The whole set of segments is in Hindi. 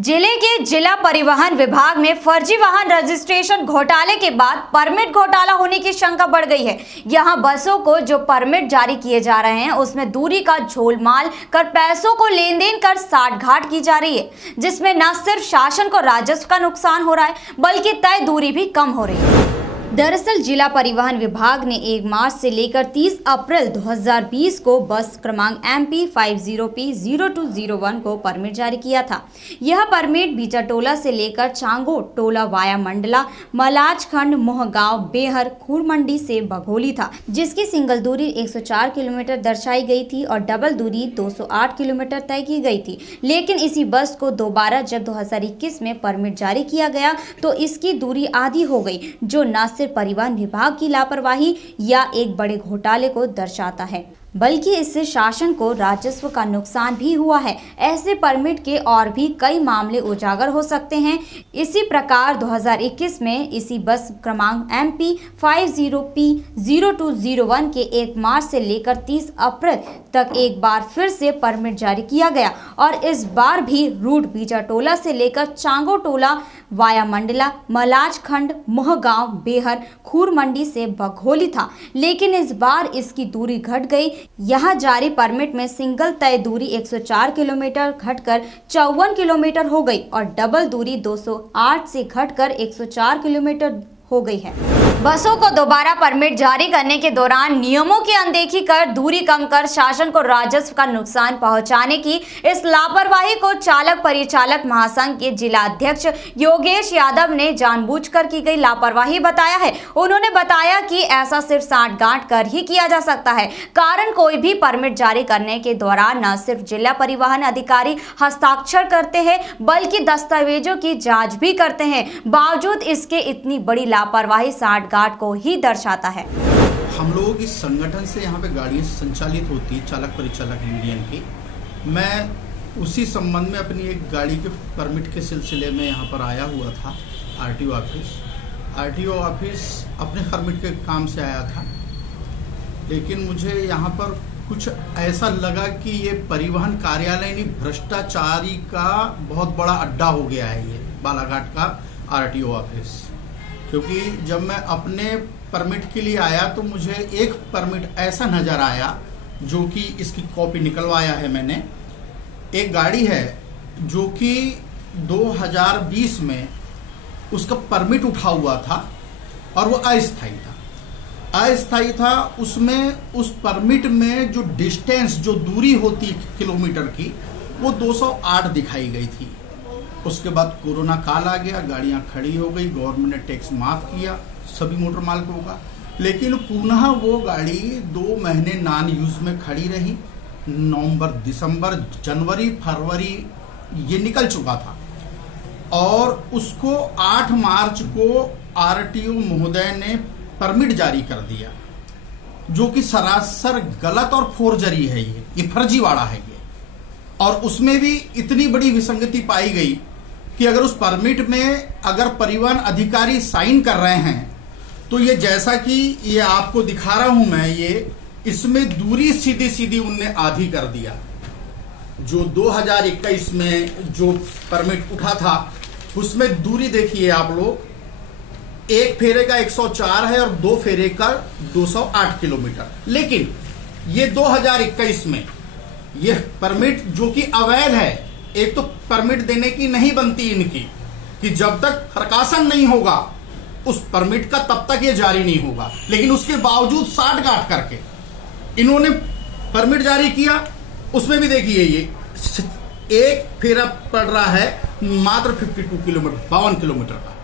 जिले के जिला परिवहन विभाग में फर्जी वाहन रजिस्ट्रेशन घोटाले के बाद परमिट घोटाला होने की शंका बढ़ गई है। यहां बसों को जो परमिट जारी किए जा रहे हैं उसमें दूरी का झोलमाल कर पैसों को लेन देन कर साठगांठ की जा रही है, जिसमें न सिर्फ शासन को राजस्व का नुकसान हो रहा है बल्कि तय दूरी भी कम हो रही है। दरअसल जिला परिवहन विभाग ने 1 मार्च से लेकर 30 अप्रैल 2020 को बस क्रमांक MP 50P0201 को परमिट जारी किया था। यह परमिट बीजाटोला से लेकर चांगो टोला वाया मंडला, मलाजखंड, मोहगांव, बेहर, खूरमंडी से बघोली था, जिसकी सिंगल दूरी 104 किलोमीटर दर्शाई गई थी और डबल दूरी 208 किलोमीटर तय की गई थी। लेकिन इसी बस को दोबारा जब 2021 में परमिट जारी किया गया तो इसकी दूरी आधी हो गई, जो न सिर्फ परिवहन विभाग की लापरवाही या एक बड़े घोटाले को दर्शाता है बल्कि इससे शासन को राजस्व का नुकसान भी हुआ है। ऐसे परमिट के और भी कई मामले उजागर हो सकते हैं। इसी प्रकार 2021 में इसी बस क्रमांक MP 50P0201 के 1 मार्च से लेकर 30 अप्रैल तक एक बार फिर से परमिट जारी किया गया और इस बार भी रूट बीजाटोला से लेकर चांगोटोला वाया मंडला, मलाजखंड, मोहगांव, बेहर, खूरमंडी से बघोली था। लेकिन इस बार इसकी दूरी घट गई। यहाँ जारी परमिट में सिंगल तय दूरी 104 किलोमीटर घटकर 54 किलोमीटर हो गई और डबल दूरी 208 से घटकर 104 किलोमीटर हो गई है। बसों को दोबारा परमिट जारी करने के दौरान नियमों की अनदेखी कर दूरी कम कर शासन को राजस्व का नुकसान पहुंचाने की इस लापरवाही को चालक परिचालक महासंघ के जिला अध्यक्ष योगेश यादव ने जानबूझकर की गई लापरवाही बताया है। उन्होंने बताया कि ऐसा सिर्फ साठगांठ कर ही किया जा सकता है, कारण कोई भी परमिट जारी करने के दौरान न सिर्फ जिला परिवहन अधिकारी हस्ताक्षर करते हैं बल्कि दस्तावेजों की जाँच भी करते हैं। बावजूद इसके इतनी बड़ी लापरवाही साठगांठ को ही दर्शाता है। हम लोगों की संगठन से यहाँ पे गाड़ियाँ संचालित होती है, चालक परिचालक यूनियन की। मैं उसी संबंध में अपनी एक गाड़ी के परमिट के सिलसिले में यहाँ पर आया हुआ था RTO ऑफिस अपने परमिट के काम से आया था। लेकिन मुझे यहाँ पर कुछ ऐसा लगा कि ये परिवहन कार्यालय नहीं, भ्रष्टाचारी का बहुत बड़ा अड्डा हो गया है ये बालाघाट का RTO ऑफिस। क्योंकि जब मैं अपने परमिट के लिए आया तो मुझे एक परमिट ऐसा नज़र आया, जो कि इसकी कॉपी निकलवाया है मैंने। एक गाड़ी है जो कि 2020 में उसका परमिट उठा हुआ था और वो अस्थायी था। उसमें उस परमिट में जो डिस्टेंस, जो दूरी होती किलोमीटर की, वो 208 दिखाई गई थी। उसके बाद कोरोना काल आ गया, गाड़ियां खड़ी हो गई, गवर्नमेंट ने टैक्स माफ़ किया सभी मोटर मालिकों का। लेकिन पुनः वो गाड़ी 2 महीने नॉन यूज में खड़ी रही। नवंबर, दिसंबर, जनवरी, फरवरी ये निकल चुका था और उसको 8 मार्च को RTO महोदय ने परमिट जारी कर दिया, जो कि सरासर गलत और फोर्जरी है। ये फर्जीवाड़ा है ये। और उसमें भी इतनी बड़ी विसंगति पाई गई कि अगर उस परमिट में अगर परिवहन अधिकारी साइन कर रहे हैं तो ये, जैसा कि ये आपको दिखा रहा हूं मैं, ये इसमें दूरी सीधी उनने आधी कर दिया। जो 2021 में जो परमिट उठा था उसमें दूरी देखिए आप लोग, एक फेरे का 104 है और 2 फेरे का 208 किलोमीटर। लेकिन ये 2021 में ये परमिट जो कि अवैध है, एक तो परमिट देने की नहीं बनती इनकी कि जब तक प्रकाशन नहीं होगा उस परमिट का तब तक ये जारी नहीं होगा। लेकिन उसके बावजूद साठगांठ करके इन्होंने परमिट जारी किया। उसमें भी देखिए ये एक फेरा पड़ रहा है मात्र 52 किलोमीटर, 52 किलोमीटर का,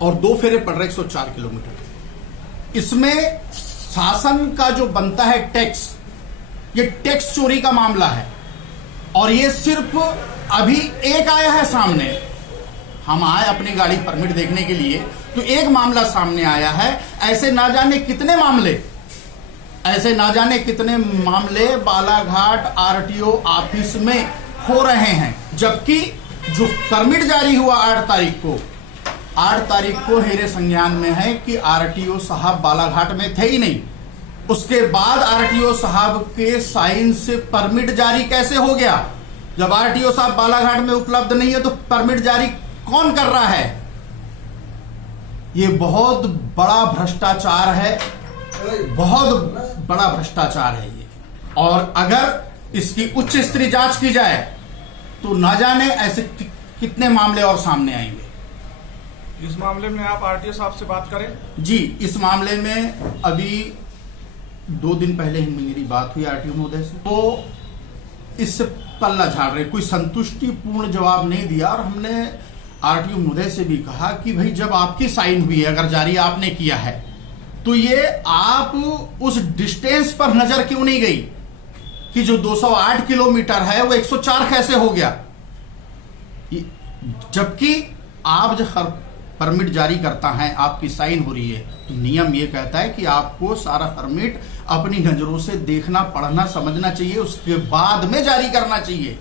और 2 फेरे पड़ रहे 104 किलोमीटर। इसमें शासन का जो बनता है टैक्स, ये टैक्स चोरी का मामला है। और ये सिर्फ अभी एक आया है सामने। हम आए अपनी गाड़ी परमिट देखने के लिए तो एक मामला सामने आया है। ऐसे ना जाने कितने मामले बालाघाट RTO ऑफिस में हो रहे हैं। जबकि जो परमिट जारी हुआ 8 तारीख को मेरे संज्ञान में है कि RTO साहब बालाघाट में थे ही नहीं। उसके बाद RTO साहब के साइन से परमिट जारी कैसे हो गया? जब आरटीओ साहब बालाघाट में उपलब्ध नहीं है तो परमिट जारी कौन कर रहा है? ये बहुत बड़ा भ्रष्टाचार है, बहुत बड़ा भ्रष्टाचार है ये। और अगर इसकी उच्च स्तरीय जांच की जाए तो ना जाने ऐसे कितने मामले और सामने आएंगे। इस मामले में आप आरटीओ साहब से बात करें? जी, इस मामले में अभी 2 दिन पहले ही मेरी बात हुई आरटीओ महोदय से, तो इससे पल्ला झाड़ रहे, कोई संतुष्टिपूर्ण जवाब नहीं दिया। और हमने आरटीओ महोदय से भी कहा कि भाई जब आपकी साइन हुई है, अगर जारी आपने किया है, तो ये आप उस डिस्टेंस पर नजर क्यों नहीं गई कि जो 208 किलोमीटर है वो 104 कैसे हो गया? जबकि आप जब हर परमिट जारी करता है, आपकी साइन हो रही है, तो नियम ये कहता है कि आपको सारा परमिट अपनी नजरों से देखना, पढ़ना, समझना चाहिए, उसके बाद में जारी करना चाहिए।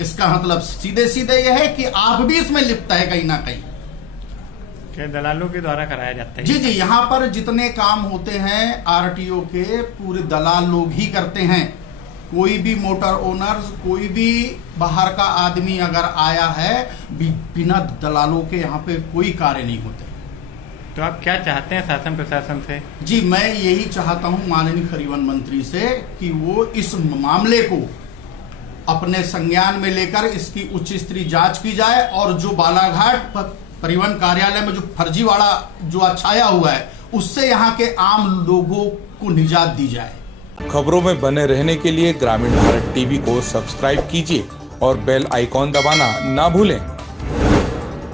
इसका मतलब सीधे सीधे यह है कि आप भी इसमें लिप्त है कहीं ना कहीं। क्या दलालों के द्वारा कराया जाता है? जी, यहाँ पर जितने काम होते हैं आरटीओ के पूरे दलाल लोग ही करते हैं। कोई भी मोटर ओनर्स, कोई भी बाहर का आदमी अगर आया है, बिना दलालों के यहाँ पे कोई कार्य नहीं होते। तो आप क्या चाहते हैं शासन प्रशासन से? जी, मैं यही चाहता हूँ माननीय परिवहन मंत्री से कि वो इस मामले को अपने संज्ञान में लेकर इसकी उच्च स्तरीय जांच की जाए और जो बालाघाट परिवहन कार्यालय में जो फर्जीवाड़ा जो छाया हुआ है, उससे यहाँ के आम लोगों को निजात दी जाए। खबरों में बने रहने के लिए ग्रामीण भारत टीवी को सब्सक्राइब कीजिए और बेल आइकॉन दबाना ना भूलें।